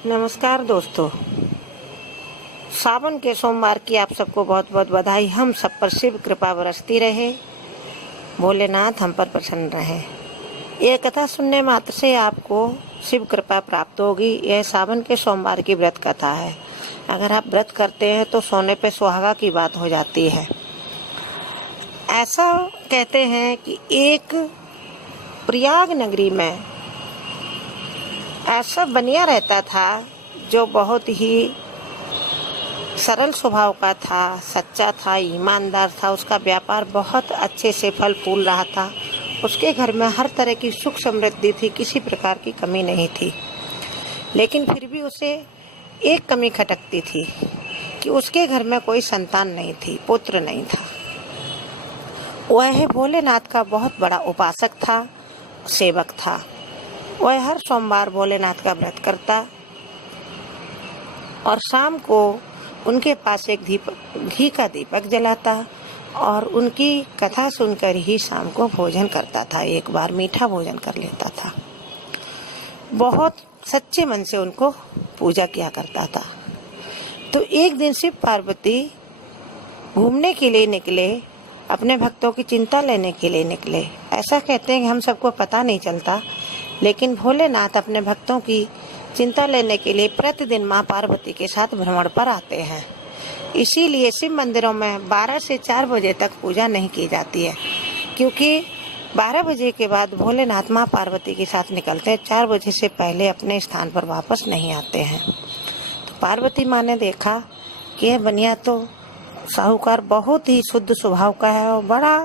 नमस्कार दोस्तों। सावन के सोमवार की आप सबको बहुत बहुत बधाई। हम सब पर शिव कृपा बरसती रहे, भोलेनाथ हम पर प्रसन्न रहे। यह कथा सुनने मात्र से आपको शिव कृपा प्राप्त होगी। यह सावन के सोमवार की व्रत कथा है। अगर आप व्रत करते हैं तो सोने पे सुहागा की बात हो जाती है। ऐसा कहते हैं कि एक प्रयाग नगरी में ऐसा बनिया रहता था जो बहुत ही सरल स्वभाव का था, सच्चा था, ईमानदार था। उसका व्यापार बहुत अच्छे से फल फूल रहा था। उसके घर में हर तरह की सुख समृद्धि थी, किसी प्रकार की कमी नहीं थी। लेकिन फिर भी उसे एक कमी खटकती थी कि उसके घर में कोई संतान नहीं थी, पुत्र नहीं था। वह भोलेनाथ का बहुत बड़ा उपासक था, सेवक था। वह हर सोमवार भोलेनाथ का व्रत करता और शाम को उनके पास एक घी का दीपक जलाता और उनकी कथा सुनकर ही शाम को भोजन करता था। एक बार मीठा भोजन कर लेता था। बहुत सच्चे मन से उनको पूजा किया करता था। तो एक दिन शिव पार्वती घूमने के लिए निकले, अपने भक्तों की चिंता लेने के लिए निकले। ऐसा कहते हैं कि हम सबको पता नहीं चलता, लेकिन भोलेनाथ अपने भक्तों की चिंता लेने के लिए प्रतिदिन मां पार्वती के साथ भ्रमण पर आते हैं। इसीलिए शिव मंदिरों में 12 से 4 बजे तक पूजा नहीं की जाती है, क्योंकि 12 बजे के बाद भोलेनाथ मां पार्वती के साथ निकलते हैं। 4 बजे से पहले अपने स्थान पर वापस नहीं आते हैं। तो पार्वती माँ ने देखा कि यह बनिया तो साहूकार बहुत ही शुद्ध स्वभाव का है और बड़ा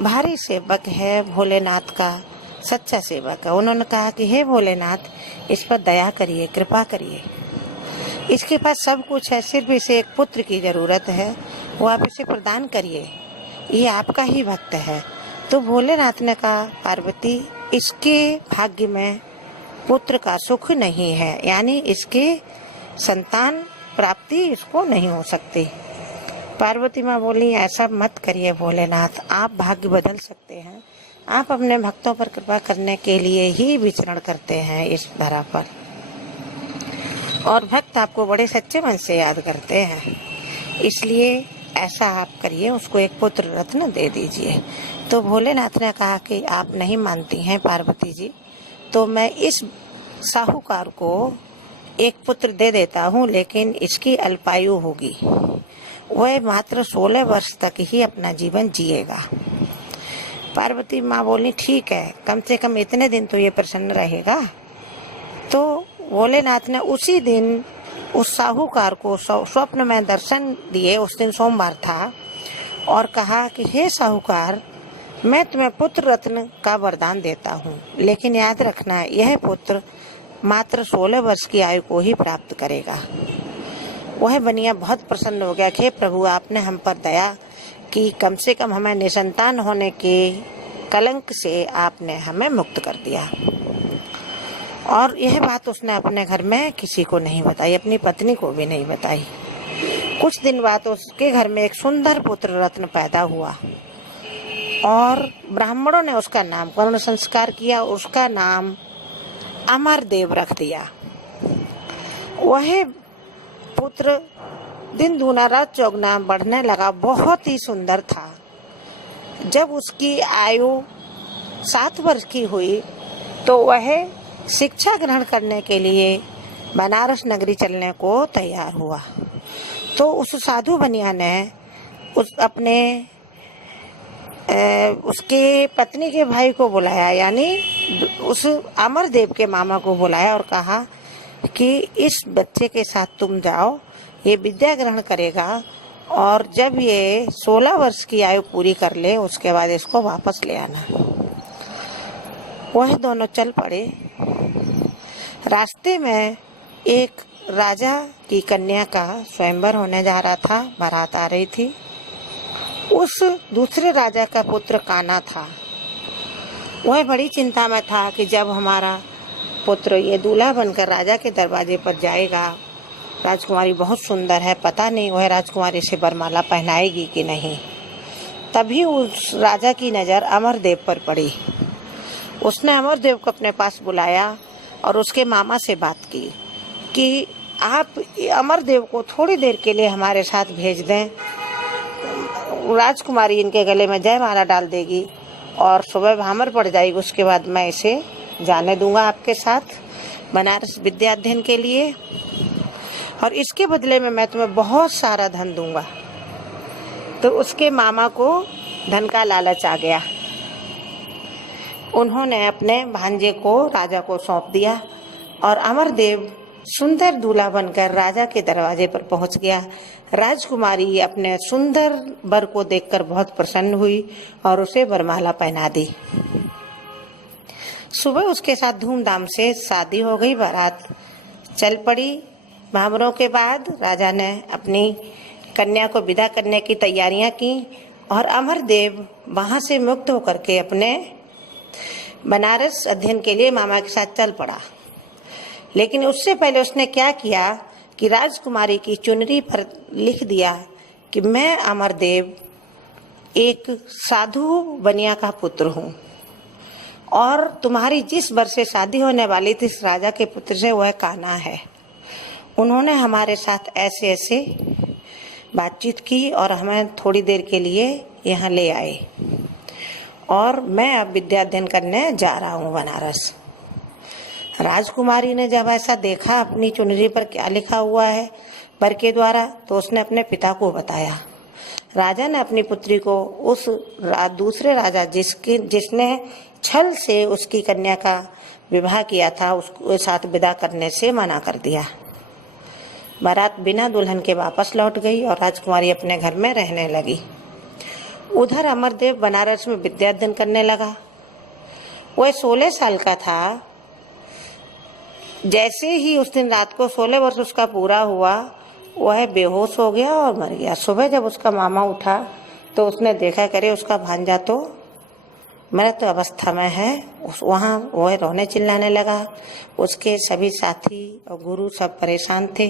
भारी सेवक है, भोलेनाथ का सच्चा सेवक है। उन्होंने कहा कि हे भोलेनाथ, इस पर दया करिए, कृपा करिए। इसके पास सब कुछ है, सिर्फ इसे एक पुत्र की जरूरत है, वो आप इसे प्रदान करिए, ये आपका ही भक्त है। तो भोलेनाथ ने कहा, पार्वती, इसके भाग्य में पुत्र का सुख नहीं है, यानी इसके संतान प्राप्ति इसको नहीं हो सकती। पार्वती माँ बोली, ऐसा मत करिए भोलेनाथ, आप भाग्य बदल सकते हैं। आप अपने भक्तों पर कृपा करने के लिए ही विचरण करते हैं इस धरा पर, और भक्त आपको बड़े सच्चे मन से याद करते हैं। इसलिए ऐसा आप करिए, उसको एक पुत्र रत्न दे दीजिए। तो भोलेनाथ ने कहा कि आप नहीं मानती हैं पार्वती जी, तो मैं इस साहूकार को एक पुत्र दे देता हूँ, लेकिन इसकी अल्पायु होगी। वह मात्र 16 वर्ष तक ही अपना जीवन जिएगा। पार्वती माँ बोली, ठीक है, कम से कम इतने दिन तो ये प्रसन्न रहेगा। तो भोलेनाथ ने उसी दिन उस साहूकार को स्वप्न में दर्शन दिए। उस दिन सोमवार था, और कहा कि हे साहूकार, मैं तुम्हें पुत्र रत्न का वरदान देता हूँ, लेकिन याद रखना, यह पुत्र मात्र 16 वर्ष की आयु को ही प्राप्त करेगा। वह बनिया बहुत प्रसन्न हो गया कि हे प्रभु, आपने हम पर दया कि कम से कम हमें निसंतान होने के कलंक से आपने हमें मुक्त कर दिया। और यह बात उसने अपने घर में किसी को नहीं बताई, अपनी पत्नी को भी नहीं बताई। कुछ दिन बाद उसके घर में एक सुंदर पुत्र रत्न पैदा हुआ और ब्राह्मणों ने उसका नामकरण संस्कार किया। उसका नाम अमरदेव रख दिया। वह पुत्र दिन दूना रात चौगुना बढ़ने लगा, बहुत ही सुंदर था। जब उसकी आयु 7 वर्ष की हुई तो वह शिक्षा ग्रहण करने के लिए बनारस नगरी चलने को तैयार हुआ। तो उस साधु बनिया ने उसके पत्नी के भाई को बुलाया, यानी उस अमरदेव के मामा को बुलाया और कहा कि इस बच्चे के साथ तुम जाओ, ये विद्या ग्रहण करेगा, और जब ये 16 वर्ष की आयु पूरी कर ले उसके बाद इसको वापस ले आना। वह दोनों चल पड़े। रास्ते में एक राजा की कन्या का स्वयंवर होने जा रहा था, बारात आ रही थी। उस दूसरे राजा का पुत्र कान्हा था। वह बड़ी चिंता में था कि जब हमारा पुत्र ये दूल्हा बनकर राजा के दरवाजे पर जाएगा, राजकुमारी बहुत सुंदर है, पता नहीं वह राजकुमारी से वरमाला पहनाएगी कि नहीं। तभी उस राजा की नज़र अमरदेव पर पड़ी। उसने अमरदेव को अपने पास बुलाया और उसके मामा से बात की कि आप अमरदेव को थोड़ी देर के लिए हमारे साथ भेज दें। राजकुमारी इनके गले में जयमाला डाल देगी और सुबह भामर पड़ जाएगी, उसके बाद मैं इसे जाने दूंगा आपके साथ बनारस विद्या अध्ययन के लिए, और इसके बदले में मैं तुम्हें बहुत सारा धन दूंगा। तो उसके मामा को धन का लालच आ गया। उन्होंने अपने भांजे को राजा को सौंप दिया और अमरदेव सुंदर दूल्हा बनकर राजा के दरवाजे पर पहुंच गया। राजकुमारी अपने सुंदर वर को देखकर बहुत प्रसन्न हुई और उसे वरमाला पहना दी। सुबह उसके साथ धूमधाम से शादी हो गई, बारात चल पड़ी। भामरों के बाद राजा ने अपनी कन्या को विदा करने की तैयारियां की और अमरदेव वहां से मुक्त होकर के अपने बनारस अध्ययन के लिए मामा के साथ चल पड़ा। लेकिन उससे पहले उसने क्या किया कि राजकुमारी की चुनरी पर लिख दिया कि मैं अमरदेव एक साधु बनिया का पुत्र हूँ और तुम्हारी जिस वर से शादी होने वाली थी इस राजा के पुत्र से वह कान्हा है। उन्होंने हमारे साथ ऐसे ऐसे बातचीत की और हमें थोड़ी देर के लिए यहाँ ले आए और मैं अब विद्या अध्ययन करने जा रहा हूँ बनारस। राजकुमारी ने जब ऐसा देखा अपनी चुनरी पर क्या लिखा हुआ है वर के द्वारा, तो उसने अपने पिता को बताया। राजा ने अपनी पुत्री को उस दूसरे राजा जिसने छल से उसकी कन्या का विवाह किया था उसके साथ विदा करने से मना कर दिया। बारात बिना दुल्हन के वापस लौट गई और राजकुमारी अपने घर में रहने लगी। उधर अमरदेव बनारस में विद्या अध्ययन करने लगा। वह 16 साल का था। जैसे ही उस दिन रात को 16 वर्ष उसका पूरा हुआ, वह बेहोश हो गया और मर गया। सुबह जब उसका मामा उठा तो उसने देखा, करे उसका भांजा तो मृत अवस्था में है। वहाँ वह रोने चिल्लाने लगा। उसके सभी साथी और गुरु सब परेशान थे।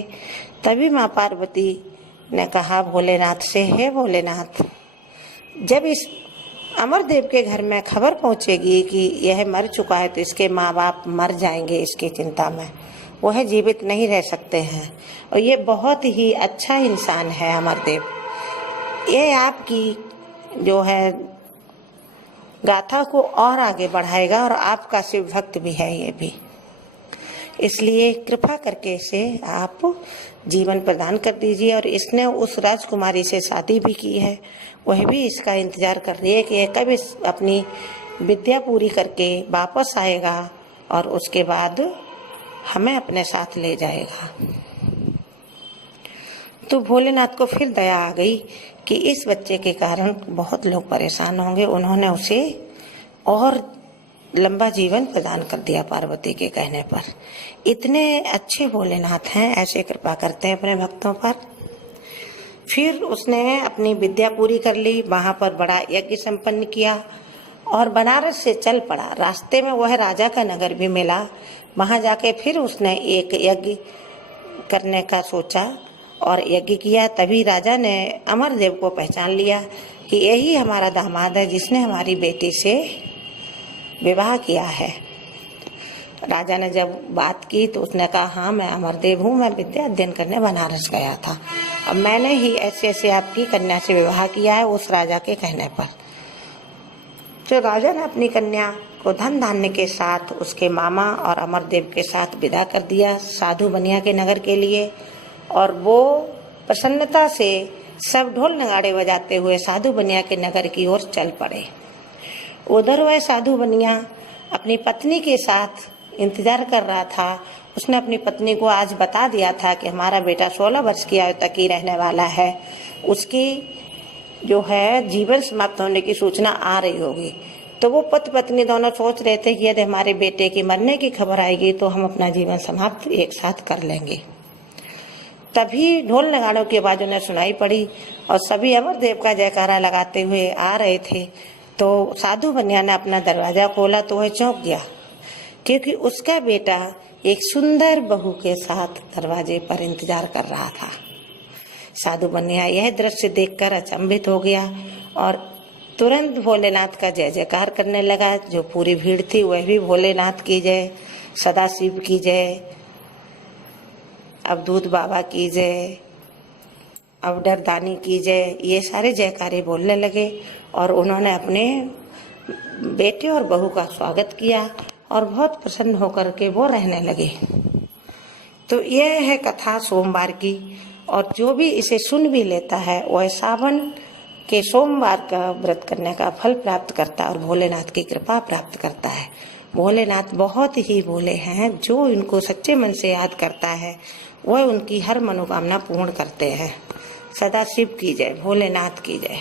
तभी माँ पार्वती ने कहा भोलेनाथ से, हे भोलेनाथ, जब इस अमरदेव के घर में खबर पहुंचेगी कि यह मर चुका है तो इसके माँ बाप मर जाएंगे इसकी चिंता में, वह जीवित नहीं रह सकते हैं और ये बहुत ही अच्छा इंसान है अमरदेव। ये आपकी जो है गाथा को और आगे बढ़ाएगा और आपका शिव भक्त भी है ये भी, इसलिए कृपा करके इसे आप जीवन प्रदान कर दीजिए। और इसने उस राजकुमारी से शादी भी की है, वह भी इसका इंतजार कर रही है कि यह कब इस अपनी विद्या पूरी करके वापस आएगा और उसके बाद हमें अपने साथ ले जाएगा। तो भोलेनाथ को फिर दया आ गई कि इस बच्चे के कारण बहुत लोग परेशान होंगे। उन्होंने उसे और लंबा जीवन प्रदान कर दिया पार्वती के कहने पर। इतने अच्छे भोलेनाथ हैं, ऐसे कृपा करते हैं अपने भक्तों पर। फिर उसने अपनी विद्या पूरी कर ली, वहां पर बड़ा यज्ञ संपन्न किया और बनारस से चल पड़ा। रास्ते में वह राजा का नगर भी मिला। वहां जाके फिर उसने एक यज्ञ करने का सोचा और यज्ञ किया। तभी राजा ने अमरदेव को पहचान लिया कि यही हमारा दामाद है जिसने हमारी बेटी से विवाह किया है। राजा ने जब बात की तो उसने कहा, हाँ मैं अमरदेव हूँ, मैं विद्या अध्ययन करने बनारस गया था। अब मैंने ही ऐसे ऐसे आपकी कन्या से विवाह किया है उस राजा के कहने पर। तो राजा ने अपनी कन्या को धन धान्य के साथ उसके मामा और अमरदेव के साथ विदा कर दिया साधु बनिया के नगर के लिए। और वो प्रसन्नता से सब ढोल नगाड़े बजाते हुए साधु बनिया के नगर की ओर चल पड़े। उधर वह साधु बनिया अपनी पत्नी के साथ इंतजार कर रहा था। उसने अपनी पत्नी को आज बता दिया था कि हमारा बेटा 16 वर्ष की आयु तक ही रहने वाला है, उसकी जो है जीवन समाप्त होने की सूचना आ रही होगी। तो वो पति पत्नी दोनों सोच रहे थे कि यदि हमारे बेटे की मरने की खबर आएगी तो हम अपना जीवन समाप्त एक साथ कर लेंगे। तभी ढोल नगाड़ों की आवाज उन्हें सुनाई पड़ी और सभी अमरदेव का जयकारा लगाते हुए आ रहे थे। तो साधु बनिया ने अपना दरवाजा खोला तो वह चौंक गया, क्योंकि उसका बेटा एक सुंदर बहू के साथ दरवाजे पर इंतजार कर रहा था। साधु बनिया यह दृश्य देखकर अचंभित हो गया और तुरंत भोलेनाथ का जय जयकार करने लगा। जो पूरी भीड़ थी वह भी भोलेनाथ की जय, सदाशिव की जय, अब दूध बाबा की जय, अब डरदानी की जय, ये सारे जयकारे बोलने लगे और उन्होंने अपने बेटे और बहू का स्वागत किया और बहुत प्रसन्न होकर के वो रहने लगे। तो यह है कथा सोमवार की, और जो भी इसे सुन भी लेता है वह सावन के सोमवार का व्रत करने का फल प्राप्त करता है और भोलेनाथ की कृपा प्राप्त करता है। भोलेनाथ बहुत ही भोले हैं, जो इनको सच्चे मन से याद करता है वह उनकी हर मनोकामना पूर्ण करते हैं। सदा शिव की जय, भोलेनाथ की जय।